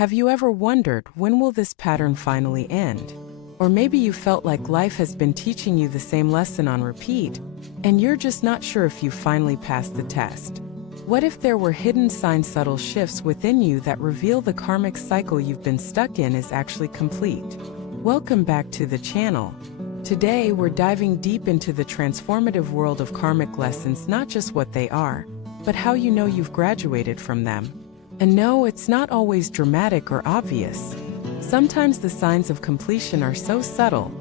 Have you ever wondered, when will this pattern finally end? Or maybe you felt like life has been teaching you the same lesson on repeat, and you're just not sure if you finally passed the test. What if there were hidden signs, subtle shifts within you that reveal the karmic cycle you've been stuck in is actually complete? Welcome back to the channel. Today we're diving deep into the transformative world of karmic lessons, not just what they are, but how you know you've graduated from them. And no, it's not always dramatic or obvious. Sometimes the signs of completion are so subtle,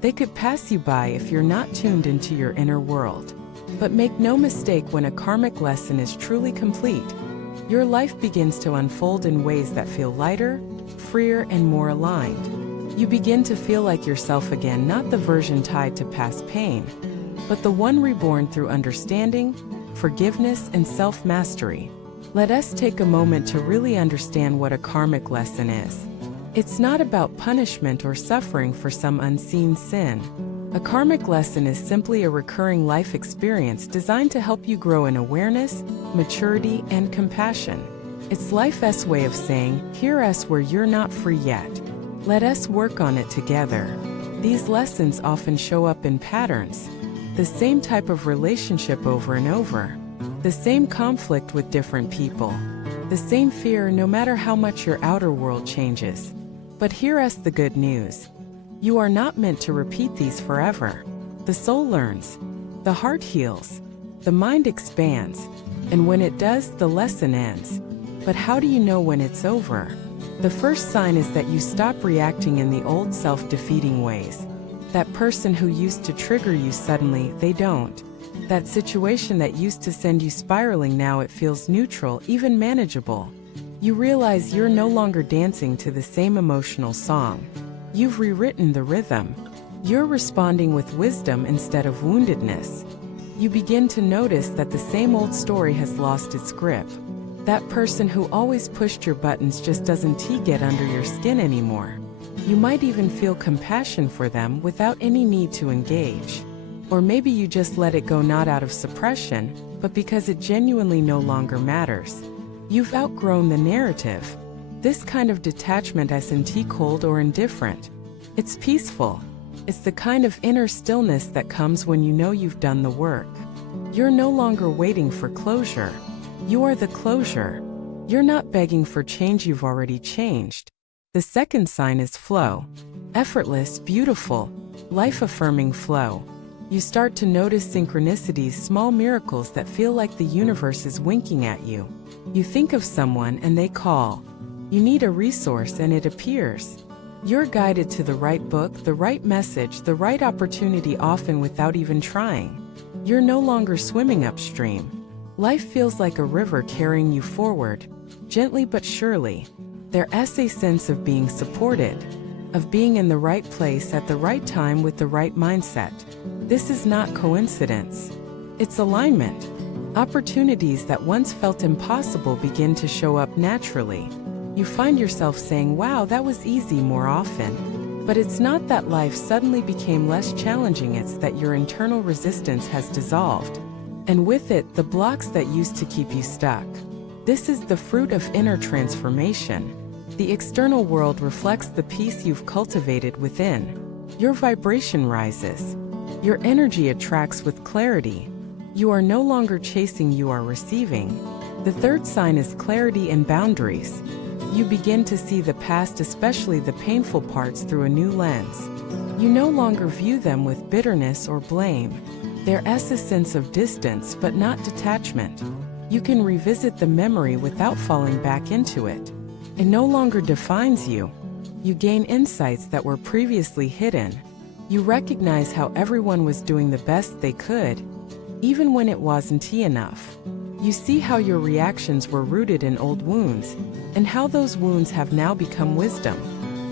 they could pass you by if you're not tuned into your inner world. But make no mistake, when a karmic lesson is truly complete, your life begins to unfold in ways that feel lighter, freer, and more aligned. You begin to feel like yourself again, not the version tied to past pain, but the one reborn through understanding, forgiveness, and self-mastery. Let us take a moment to really understand what a karmic lesson is. It's not about punishment or suffering for some unseen sin. A karmic lesson is simply a recurring life experience designed to help you grow in awareness, maturity, and compassion. It's life's way of saying, hear us where you're not free yet. Let us work on it together. These lessons often show up in patterns. The same type of relationship over and over. The same conflict with different people. The same fear, no matter how much your outer world changes. But hear us, the good news. You are not meant to repeat these forever. The soul learns. The heart heals. The mind expands. And when it does, the lesson ends. But how do you know when it's over? The first sign is that you stop reacting in the old self-defeating ways. That person who used to trigger you, suddenly, they don't. That situation that used to send you spiraling, now it feels neutral, even manageable. You realize you're no longer dancing to the same emotional song. You've rewritten the rhythm. You're responding with wisdom instead of woundedness. You begin to notice that the same old story has lost its grip. That person who always pushed your buttons just doesn't get under your skin anymore. You might even feel compassion for them without any need to engage. Or maybe you just let it go, not out of suppression, but because it genuinely no longer matters. You've outgrown the narrative. This kind of detachment isn't cold or indifferent. It's peaceful. It's the kind of inner stillness that comes when you know you've done the work. You're no longer waiting for closure. You are the closure. You're not begging for change, you've already changed. The second sign is flow. Effortless, beautiful, life-affirming flow. You start to notice synchronicities, small miracles that feel like the universe is winking at you. You think of someone and they call. You need a resource and it appears. You're guided to the right book, the right message, the right opportunity, often without even trying. You're no longer swimming upstream. Life feels like a river carrying you forward, gently but surely. There's a sense of being supported, of being in the right place at the right time with the right mindset. This is not coincidence. It's alignment. Opportunities that once felt impossible begin to show up naturally. You find yourself saying, wow, that was easy, more often. But it's not that life suddenly became less challenging, it's that your internal resistance has dissolved. And with it, the blocks that used to keep you stuck. This is the fruit of inner transformation. The external world reflects the peace you've cultivated within. Your vibration rises. Your energy attracts with clarity. You are no longer chasing, you are receiving. The third sign is clarity and boundaries. You begin to see the past, especially the painful parts, through a new lens. You no longer view them with bitterness or blame. There's a sense of distance, but not detachment. You can revisit the memory without falling back into it. It no longer defines you. You gain insights that were previously hidden. You recognize how everyone was doing the best they could, even when it wasn't enough. You see how your reactions were rooted in old wounds, and how those wounds have now become wisdom.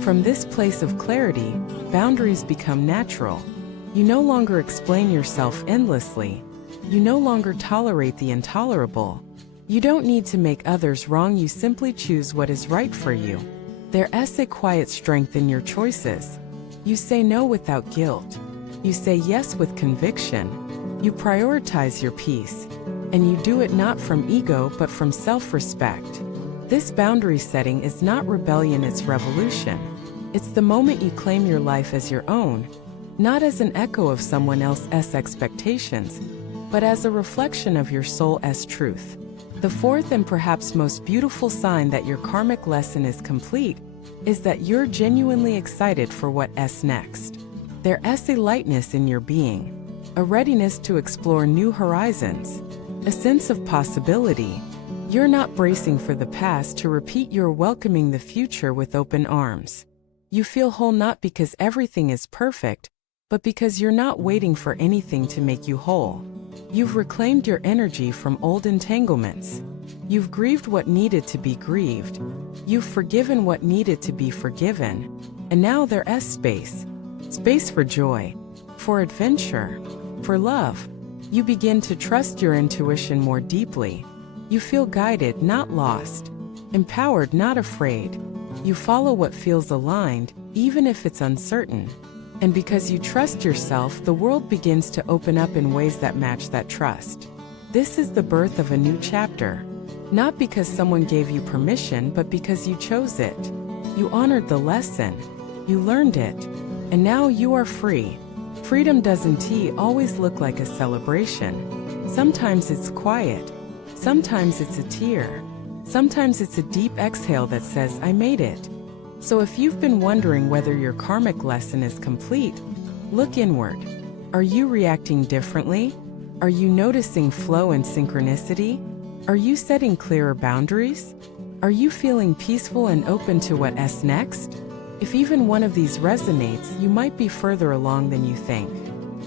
From this place of clarity, boundaries become natural. You no longer explain yourself endlessly. You no longer tolerate the intolerable. You don't need to make others wrong, you simply choose what is right for you. There's a quiet strength in your choices. You say no without guilt. You say yes with conviction. You prioritize your peace. And you do it not from ego but from self-respect. This boundary setting is not rebellion, it's revolution. It's the moment you claim your life as your own, not as an echo of someone else's expectations, but as a reflection of your soul's truth. The fourth and perhaps most beautiful sign that your karmic lesson is complete is that you're genuinely excited for what's next. There's a lightness in your being, a readiness to explore new horizons, a sense of possibility. You're not bracing for the past to repeat, you're welcoming the future with open arms. You feel whole not because everything is perfect, but because you're not waiting for anything to make you whole. You've reclaimed your energy from old entanglements. You've grieved what needed to be grieved. You've forgiven what needed to be forgiven. And now there's space. Space for joy, for adventure, for love. You begin to trust your intuition more deeply. You feel guided, not lost. Empowered, not afraid. You follow what feels aligned, even if it's uncertain. And because you trust yourself, the world begins to open up in ways that match that trust. This is the birth of a new chapter. Not because someone gave you permission, but because you chose it. You honored the lesson. You learned it. And now you are free. Freedom doesn't always look like a celebration. Sometimes it's quiet. Sometimes it's a tear. Sometimes it's a deep exhale that says, I made it. So if you've been wondering whether your karmic lesson is complete, look inward. Are you reacting differently? Are you noticing flow and synchronicity? Are you setting clearer boundaries? Are you feeling peaceful and open to what's next? If even one of these resonates, you might be further along than you think.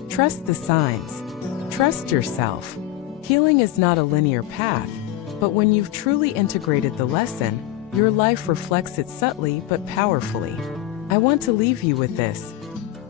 Trust the signs. Trust yourself. Healing is not a linear path, but when you've truly integrated the lesson, your life reflects it subtly but powerfully. I want to leave you with this.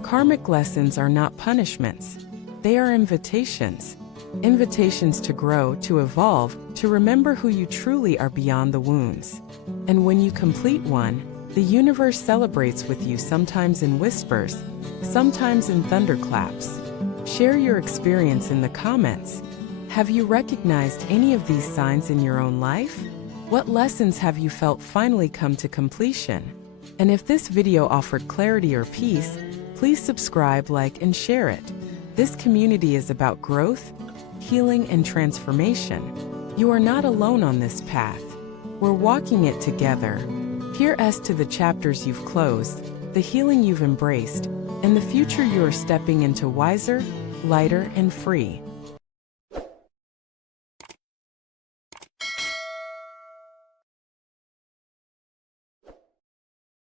Karmic lessons are not punishments. They are invitations. Invitations to grow, to evolve, to remember who you truly are beyond the wounds. And when you complete one, the universe celebrates with you, sometimes in whispers, sometimes in thunderclaps. Share your experience in the comments. Have you recognized any of these signs in your own life? What lessons have you felt finally come to completion? And if this video offered clarity or peace, please subscribe, like, and share it. This community is about growth, healing, and transformation. You are not alone on this path. We're walking it together. Here's to the chapters you've closed, the healing you've embraced, and the future you are stepping into wiser, lighter, and free.